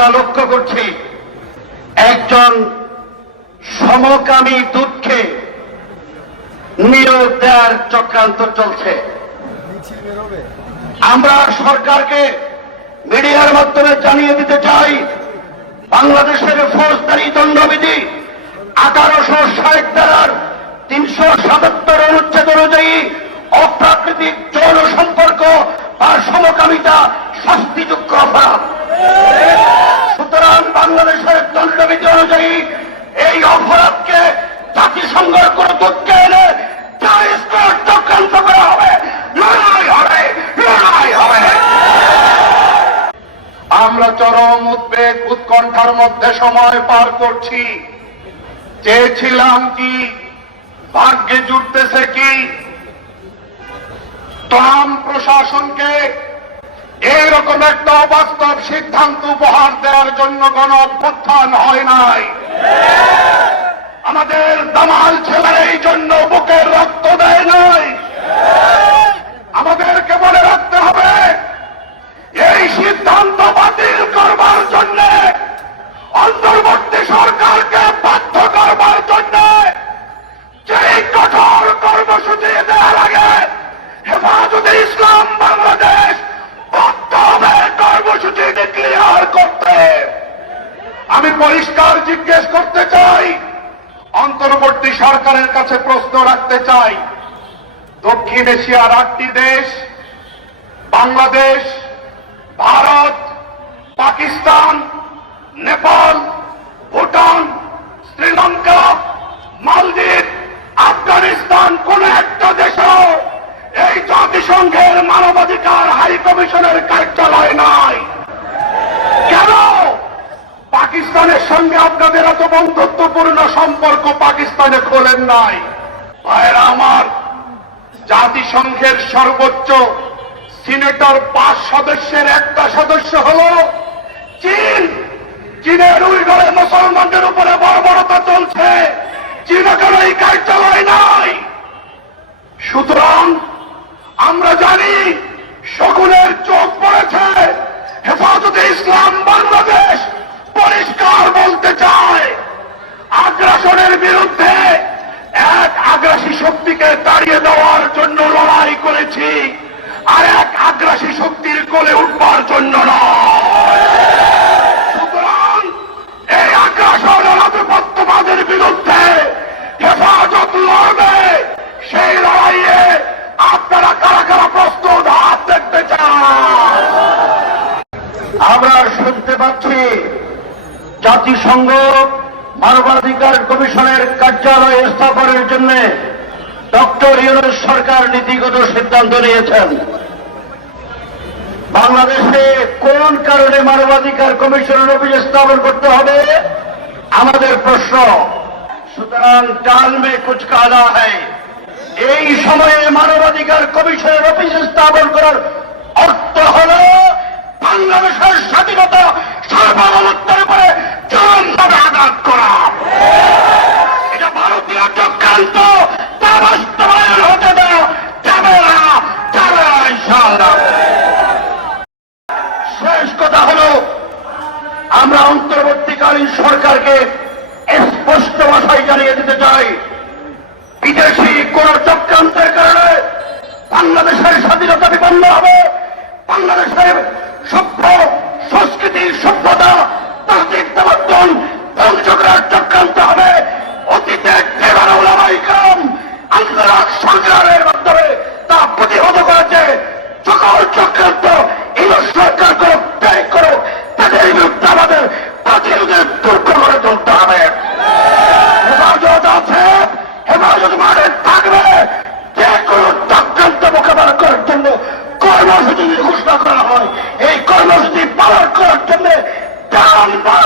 আমরা লক্ষ্য করছি, একজন সমকামী দুঃখে নিয়োগ দেওয়ার চক্রান্ত চলছে। আমরা সরকারকে মিডিয়ার মাধ্যমে জানিয়ে দিতে চাই, বাংলাদেশের ফৌজদারি দণ্ডবিধি আঠারোশো ষাট ধারার তিনশো সাতাত্তর অনুচ্ছেদ অনুযায়ী অপ্রাকৃতিক যৌন সম্পর্ক বা সমকামিতা শাস্তিযোগ্য অপরাধ। সুতরাং বাংলাদেশের দণ্ডবিধি অনুযায়ী এই অপরাধকে জাতিসংঘের কোন দুঃখে এনে চক্রান্ত করা হবে। লড়াই হবে লড়াই হবে। আমরা চরম উদ্বেগ, উৎকণ্ঠার মধ্যে সময় পার করছি। চেয়েছিলাম কি? ভাগ্যে জুটতেছে কি? ট্রাম্প প্রশাসনকে এইরকম একটা অবাস্তব সিদ্ধান্ত উপহার দেওয়ার জন্য গণ অভ্যুত্থান হয় নাই। আমাদের দামাল ছেলেরা এই জন্য বুকের রক্ত দেয় নাই। আমাদেরকে মনে রাখতে হবে, এই সিদ্ধান্ত বাতিল করবার জন্য, অন্তর্বর্তী সরকারকে বাধ্য করবার জন্য, যেই কঠোর কর্মসূচি দেওয়া লাগে হেফাজতে ইসলাম ডিক্লিয়ার করতে। আমি পরিষ্কার জিজ্ঞেস করতে চাই, অন্তর্বর্তী সরকারের কাছে প্রশ্ন রাখতে চাই। দক্ষিণ এশিয়ার আটটি দেশ, বাংলাদেশ, ভারত, পাকিস্তান, নেপাল, ভুটান, শ্রীলঙ্কা, মালদ্বীপ, আফগানিস্তান, কোন একটা দেশেও এই জাতিসংঘের মানবাধিকার হাই কমিশনের কার্যালয় নাই কেন পাকিস্তানের সঙ্গে আপনাদের এত বন্ধুত্বপূর্ণ সম্পর্ক পাকিস্তানে খোলেন নাই। ভাইয়েরা আমার, জাতিসংঘের সর্বোচ্চ সিনেটর পাঁচ সদস্যের একটা সদস্য হল চীন। চীনের উইঘরে মুসলমানদের উপরে বর্বরতা চলছে। চীনে কেন এই কার্যালয় নাই। সুতরাং আমরা জানি শকুনের চোখ পড়েছে হেফাজতে ইসলাম বাংলাদেশ পরিষ্কার বলতে চায় আগ্রাসনের বিরুদ্ধে এক আগ্রাসী শক্তিকে তাড়িয়ে দেওয়ার জন্য লড়াই করেছি। আর এক আগ্রাসী শক্তির কোলে উঠবার জন্য নয়। সুতরাং এই আগ্রাসন অনাধিপত্যবাদের বিরুদ্ধে হেফাজত লড়বে। সেই লড়াইয়ে আপনারা কারা কারা প্রস্তুত হাত দেখতে চান? আমরা শুনতে পাচ্ছি জাতিসংঘ মানবাধিকার কমিশনের কার্যালয় স্থাপনের জন্য ডক্টর ইউনুস সরকার নীতিগত সিদ্ধান্ত নিয়েছেন। বাংলাদেশে কোন কারণে মানবাধিকার কমিশনের অফিস স্থাপন করতে হবে? আমাদের প্রশ্ন। সুতরাং ডাল মে কুচ কালা হয় এই সময়ে মানবাধিকার কমিশনের অফিস স্থাপন করার অর্থ হল বাংলাদেশের স্বাধীনতা সার্বভৌমত্বের আমরা অন্তর্বর্তীকালীন সরকারকে স্পষ্ট ভাষায় জানিয়ে দিতে চাই। বিদেশি কোন চক্রান্তের কারণে বাংলাদেশের স্বাধীনতা বিপন্ন হবে। বাংলাদেশের Bam, bam.